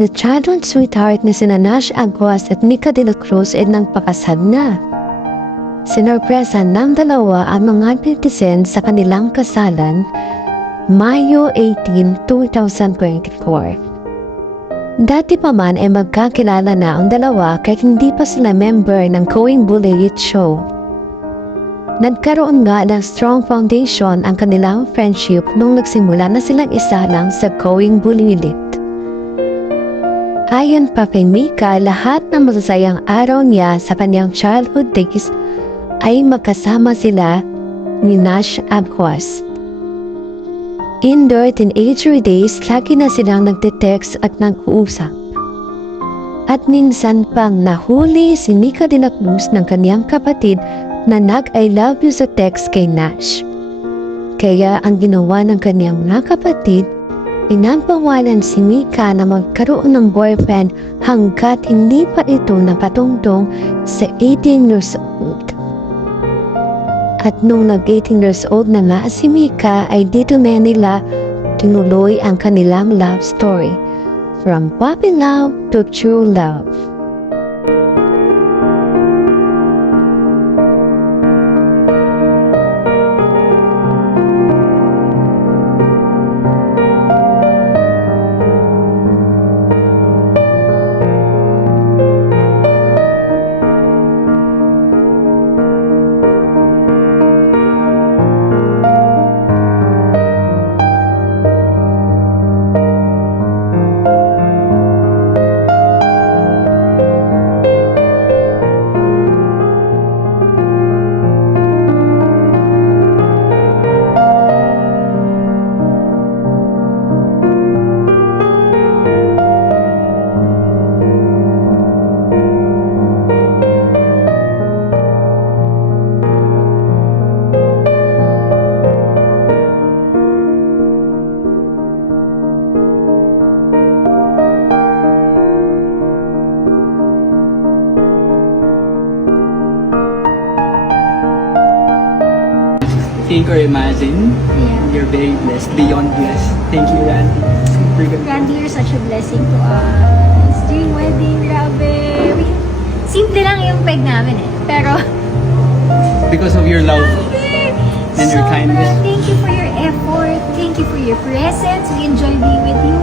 The childhood sweetheart na sina Nash Aguas at Nika de la Cruz ay nagpakasal na. Sinorpresa ng dalawa ang mga netizen sa kanilang kasalan Mayo 18, 2024. Dati pa man ay magkakilala na ang dalawa kahit hindi pa sila member ng Going Bulilit Show. Nagkaroon nga ng strong foundation ang kanilang friendship nung nagsimula na silang isa lang sa Going Bulilit. Ayon pa kay Mika, lahat ng masasayang araw niya sa kanyang childhood days ay magkasama sila ni Nash Aguas. In their teenager days, lagi na silang nagte-text at nag-uusap. At minsan pang nahuli si Nika de la Cruz ng kanyang kapatid na nag-I love you sa text kay Nash. Kaya ang ginawa ng kanyang mga kapatid, pinagbawalan si Mika na magkaroon ng boyfriend hanggat hindi pa ito napatungtong sa 18 years old. At nung nag-18 years old na nga si Mika ay dito na nila tinuloy ang kanilang love story. From puppy love to true love. Think or imagine, you're very blessed, beyond blessed. Thank you, Randy. Super good. Randy, you're such a blessing to us. During wedding, grabe. Simple lang yung peg namin eh. Pero, Because of your love and your kindness. Thank you for your effort. Thank you for your presence. We enjoy being with you.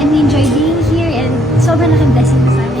And we enjoy being here. And sobrang laking blessing sa amin.